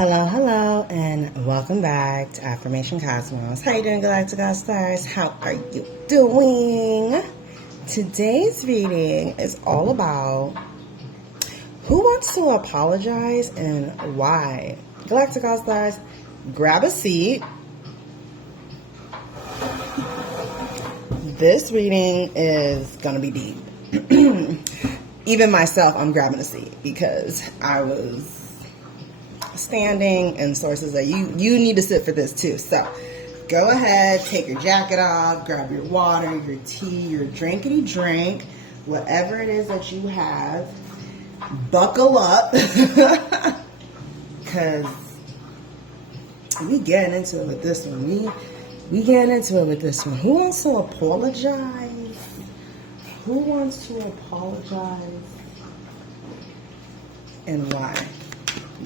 Hello, hello, and welcome back to Affirmation Cosmos. How you doing, Galactic All Stars? How are you doing? Today's reading is all about who wants to apologize and why. Galactic All Stars, grab a seat. This reading is going to be deep. Even myself, I'm grabbing a seat because I was standing, and sources that you need to sit for this too. So go ahead, take your jacket off, grab your water, your tea, your drinkity drink, whatever it is that you have. Buckle up, because we getting into it with this one. We getting into it with this one. Who wants to apologize? Who wants to apologize and why?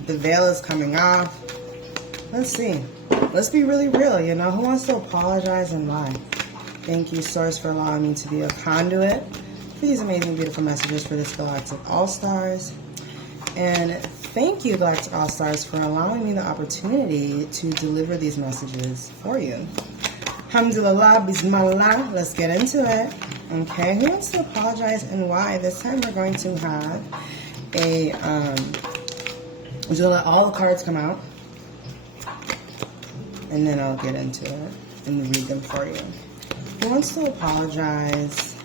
The veil is coming off. Let's see. Let's be really real, Who wants to apologize and why? Thank you, Source, for allowing me to be a conduit for these amazing, beautiful messages for this Galactic All-Stars. And thank you, Galactic All-Stars, for allowing me the opportunity to deliver these messages for you. Alhamdulillah, bismillah. Let's get into it. Okay, who wants to apologize and why? This time we're going to have a, I'm just going to let all the cards come out, and then I'll get into it and read them for you. Who wants to apologize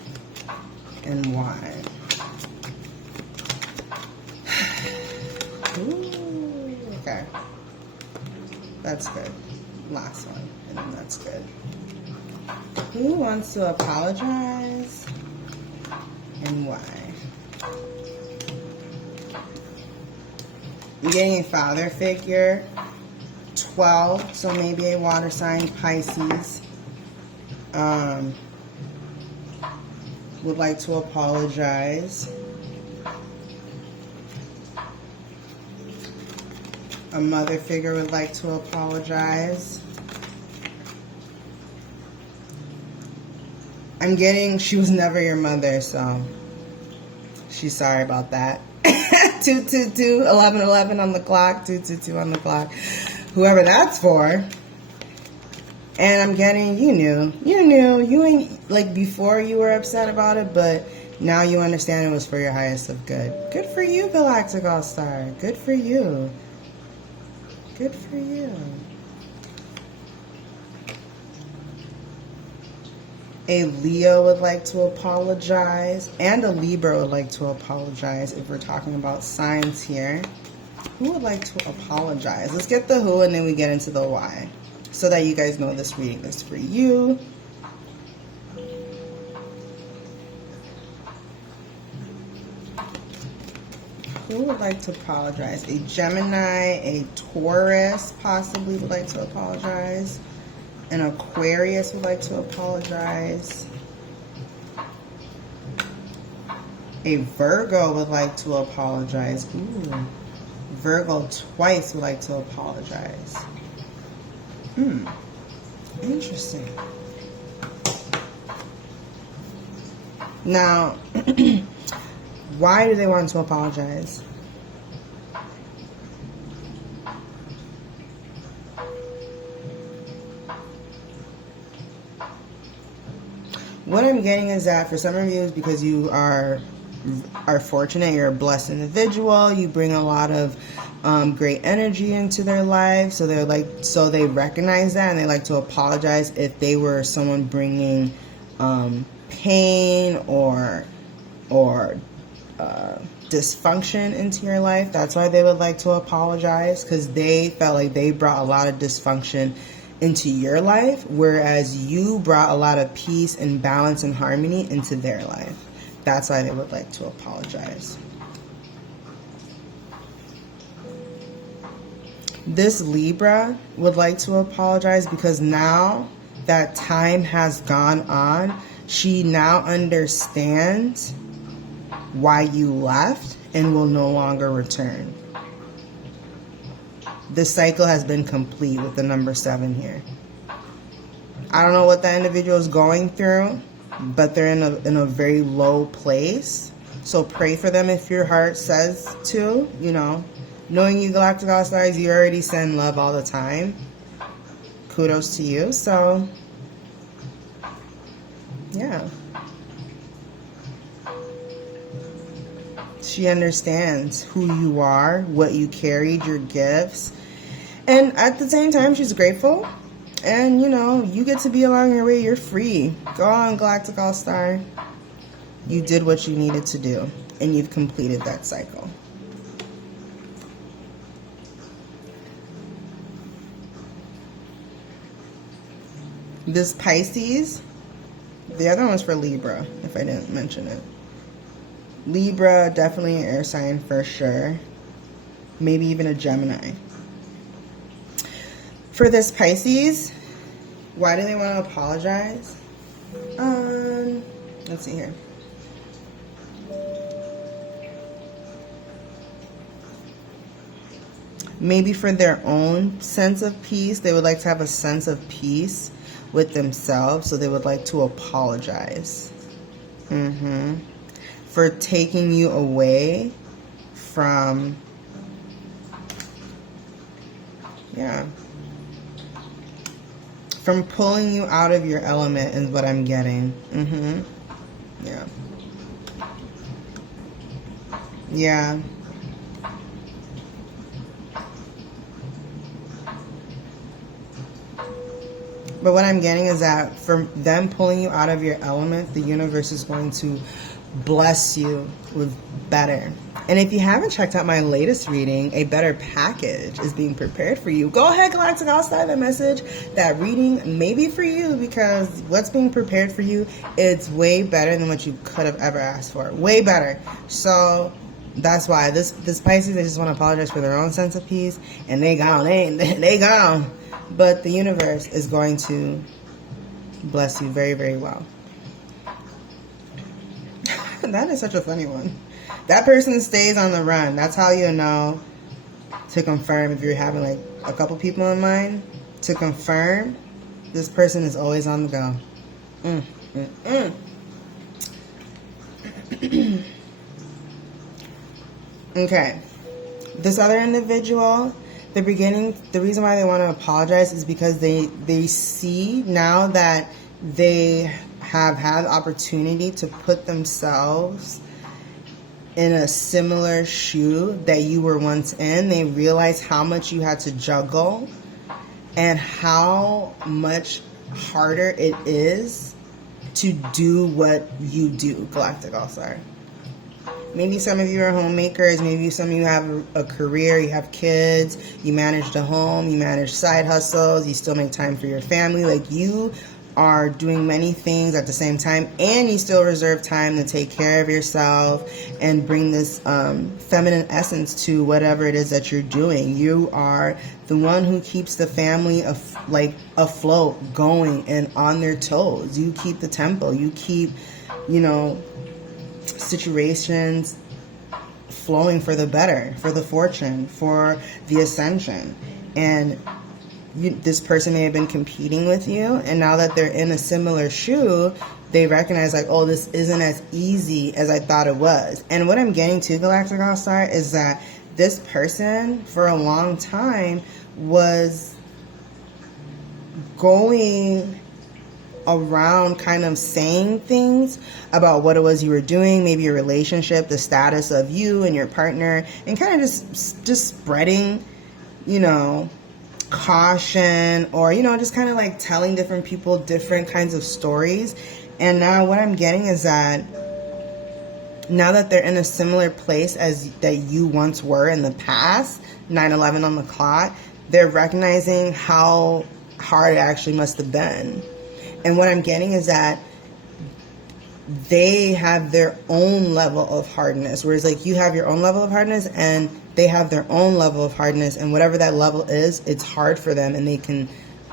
and why? Ooh, okay. That's good. Last one, and then that's good. Who wants to apologize and why? I'm getting a father figure, 12, so maybe a water sign, Pisces, would like to apologize. A mother figure would like to apologize. I'm getting she was never your mother, so she's sorry about that. 222, 1111 on the clock, 222 on the clock. Whoever that's for. And I'm getting, you ain't, like, before you were upset about it, but now you understand it was for your highest of good. Good for you, Galactic All-Star. Good for you. Good for you. A Leo would like to apologize, and a Libra would like to apologize if we're talking about signs here. Who would like to apologize? Let's get the who, and then we get into the why, so that you guys know this reading is for you. Who would like to apologize? A Gemini, a Taurus possibly would like to apologize. An Aquarius would like to apologize. A Virgo would like to apologize. Ooh. Virgo twice would like to apologize. Interesting. Now, why do they want to apologize? What I'm getting is that for some of you, is because you are fortunate, you're a blessed individual, you bring a lot of great energy into their life, so they recognize that, and they like to apologize if they were someone bringing pain or dysfunction into your life. That's why they would like to apologize, because they felt like they brought a lot of dysfunction into your life, whereas you brought a lot of peace and balance and harmony into their life. That's why they would like to apologize. This Libra would like to apologize because now that time has gone on, she now understands why you left and will no longer return. The cycle has been complete with the number 7 here. I don't know what that individual is going through, but they're in a very low place. So pray for them if your heart says to, Knowing you, Galactic All-Stars, you already send love all the time. Kudos to you. So, yeah. She understands who you are, what you carried, your gifts. And at the same time, she's grateful. And, you know, you get to be along your way. You're free. Go on, Galactic All-Star. You did what you needed to do. And you've completed that cycle. This Pisces, the other one was for Libra, if I didn't mention it. Libra, definitely an air sign for sure. Maybe even a Gemini. For this Pisces, why do they want to apologize? Let's see here. Maybe for their own sense of peace. They would like to have a sense of peace with themselves, so they would like to apologize. For taking you away from, from pulling you out of your element is what I'm getting. Yeah. But what I'm getting is that for them pulling you out of your element, the universe is going to bless you with better. And if you haven't checked out my latest reading, a better package is being prepared for you. Go ahead, Galactic All-Star, that message. That reading may be for you, because what's being prepared for you, it's way better than what you could have ever asked for. Way better. So that's why this Pisces, they just want to apologize for their own sense of peace, and they gone. They gone. But the universe is going to bless you very, very well. That is such a funny one. That person stays on the run. That's how you know to confirm, if you're having like a couple people in mind, to confirm this person is always on the go. Okay. This other individual, the reason why they want to apologize is because they see now that they have had the opportunity to put themselves in a similar shoe that you were once in. They realize how much you had to juggle and how much harder it is to do what you do, Galactic All-Star. Maybe some of you are homemakers. Maybe some of you have a career. You have kids. You manage the home. You manage side hustles. You still make time for your family. Like, you are doing many things at the same time, and you still reserve time to take care of yourself and bring this feminine essence to whatever it is that you're doing. You are the one who keeps the family afloat, going, and on their toes. You keep the tempo. You keep, situations flowing for the better, for the fortune, for the ascension. And this person may have been competing with you, and now that they're in a similar shoe, they recognize like, oh, this isn't as easy as I thought it was. And what I'm getting to, Galactic All-Star, is that this person for a long time was going around kind of saying things about what it was you were doing, maybe your relationship, the status of you and your partner, and kind of just spreading, caution, or, just kind of like telling different people different kinds of stories. And now what I'm getting is that now that they're in a similar place as that you once were in the past, 9/11 on the clock, they're recognizing how hard it actually must have been. And what I'm getting is that they have their own level of hardness, whereas like you have your own level of hardness and they have their own level of hardness, and whatever that level is, it's hard for them, and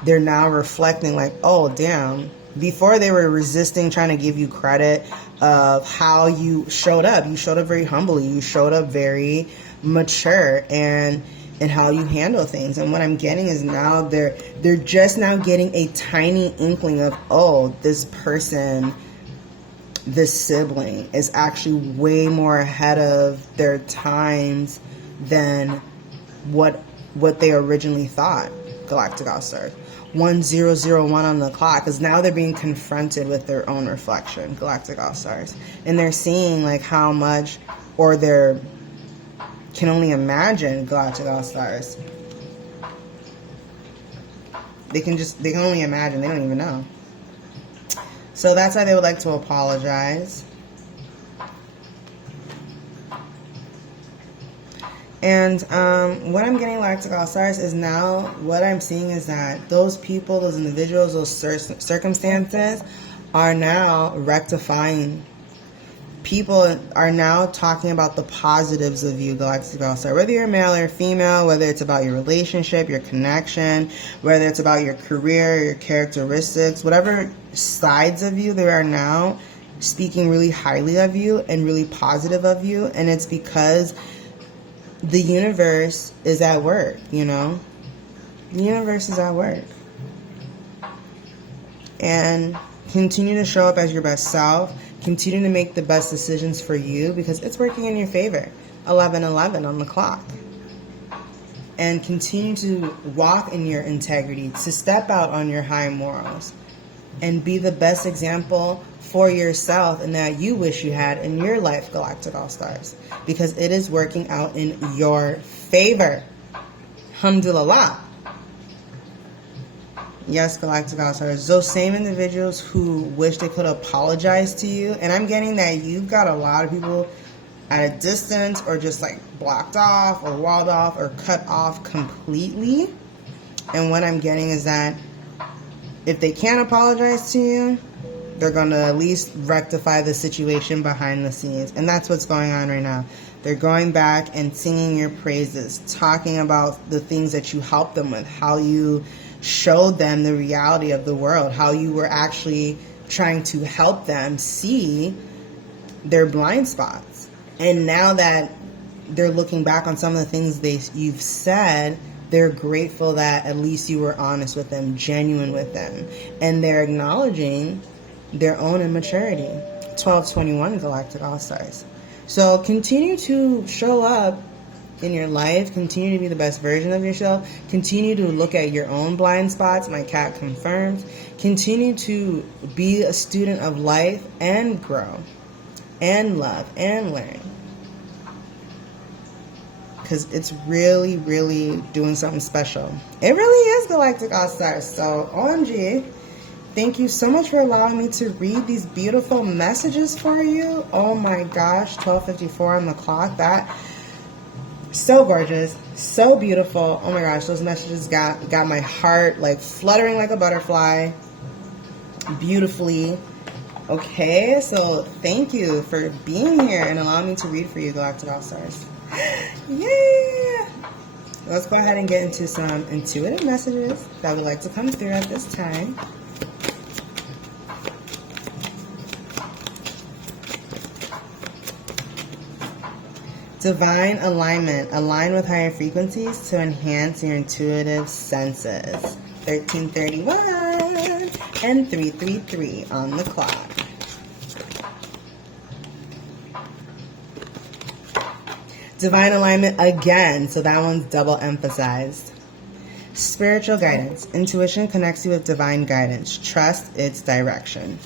they're now reflecting like, oh damn, before they were resisting trying to give you credit of how you showed up. You showed up very humbly, you showed up very mature, and how you handle things. And what I'm getting is now they're just now getting a tiny inkling of, oh, this person, this sibling is actually way more ahead of their times than what they originally thought, Galactic All-Stars. 1001 on the clock, because now they're being confronted with their own reflection, Galactic All-Stars. And they're seeing like how much, or they're can only imagine, Galactic All-Stars. They can only imagine, they don't even know. So that's why they would like to apologize. And what I'm getting, Galactic All-Stars, is now what I'm seeing is that those people, those individuals, those circumstances are now rectifying. People are now talking about the positives of you, Galactic All-Star. Whether you're male or female, whether it's about your relationship, your connection, whether it's about your career, your characteristics, whatever sides of you, they are now speaking really highly of you and really positive of you. And it's because the universe is at work, you know? The universe is at work. And continue to show up as your best self. Continue to make the best decisions for you because it's working in your favor. 11:11 on the clock. And continue to walk in your integrity, to step out on your high morals, and be the best example for yourself and that you wish you had in your life, Galactic All-Stars, because it is working out in your favor. Alhamdulillah. Yes, Galactic All-Stars. Those same individuals who wish they could apologize to you, and I'm getting that you've got a lot of people at a distance or just like blocked off or walled off or cut off completely. And what I'm getting is that if they can't apologize to you, they're going to at least rectify the situation behind the scenes. And that's what's going on right now. They're going back and singing your praises, talking about the things that you helped them with, how you showed them the reality of the world, how you were actually trying to help them see their blind spots. And now that they're looking back on some of the things you've said, they're grateful that at least you were honest with them, genuine with them. And they're acknowledging their own immaturity. 1221 Galactic All-Stars. So continue to show up in your life. Continue to be the best version of yourself. Continue to look at your own blind spots. My cat confirms. Continue to be a student of life and grow and love and learn. Because it's really, really doing something special. It really is, Galactic All-Stars. So, OMG. Thank you so much for allowing me to read these beautiful messages for you. Oh my gosh, 12:54 on the clock. That so gorgeous, so beautiful. Oh my gosh, those messages got my heart like fluttering like a butterfly beautifully. Okay, so thank you for being here and allowing me to read for you, Galactic All-Stars. Yeah! Let's go ahead and get into some intuitive messages that would like to come through at this time. Divine alignment. Align with higher frequencies to enhance your intuitive senses. 1331 and 333 on the clock. Divine alignment again, so that one's double emphasized. Spiritual guidance. Intuition connects you with divine guidance. Trust its direction.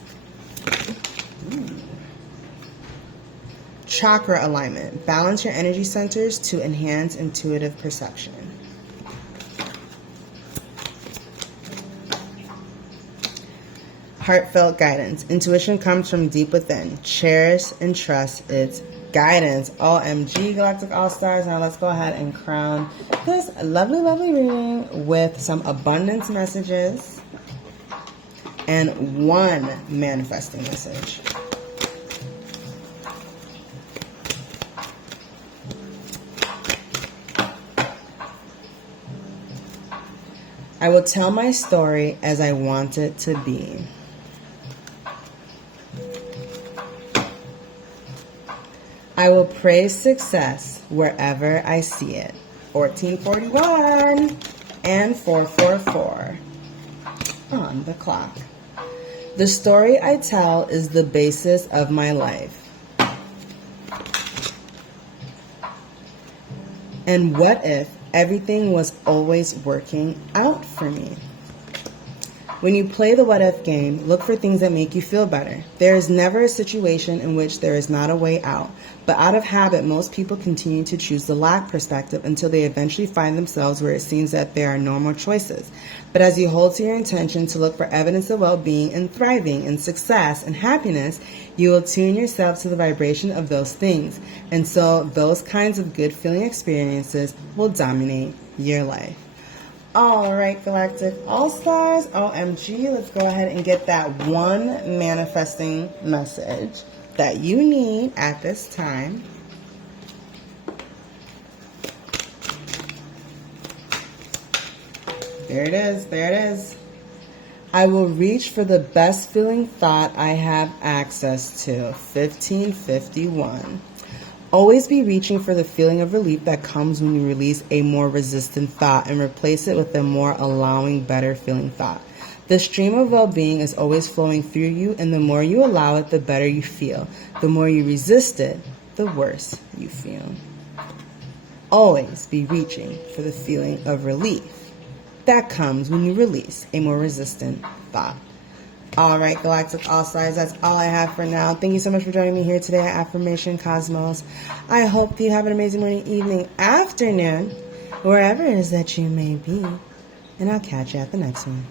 Chakra alignment. Balance your energy centers to enhance intuitive perception. Heartfelt guidance. Intuition comes from deep within. Cherish and trust its guidance. OMG, Galactic All-Stars. Now let's go ahead and crown this lovely, lovely reading with some abundance messages and one manifesting message. I will tell my story as I want it to be. I will praise success wherever I see it. 1441 and 444 on the clock. The story I tell is the basis of my life. And what if Everything was always working out for me. When you play the what if game, look for things that make you feel better. There is never a situation in which there is not a way out, but out of habit, most people continue to choose the lack perspective until they eventually find themselves where it seems that there are no more choices. But as you hold to your intention to look for evidence of well-being and thriving and success and happiness, you will tune yourself to the vibration of those things. And so those kinds of good feeling experiences will dominate your life. All right, Galactic All-Stars, OMG, let's go ahead and get that one manifesting message that you need at this time. There it is, there it is. I will reach for the best feeling thought I have access to, 1551. Always be reaching for the feeling of relief that comes when you release a more resistant thought and replace it with a more allowing, better feeling thought. The stream of well-being is always flowing through you, and the more you allow it, the better you feel. The more you resist it, the worse you feel. Always be reaching for the feeling of relief that comes when you release a more resistant thought. All right, Galactic All-Stars, that's all I have for now. Thank you so much for joining me here today at Affirmation Cosmos. I hope you have an amazing morning, evening, afternoon, wherever it is that you may be. And I'll catch you at the next one.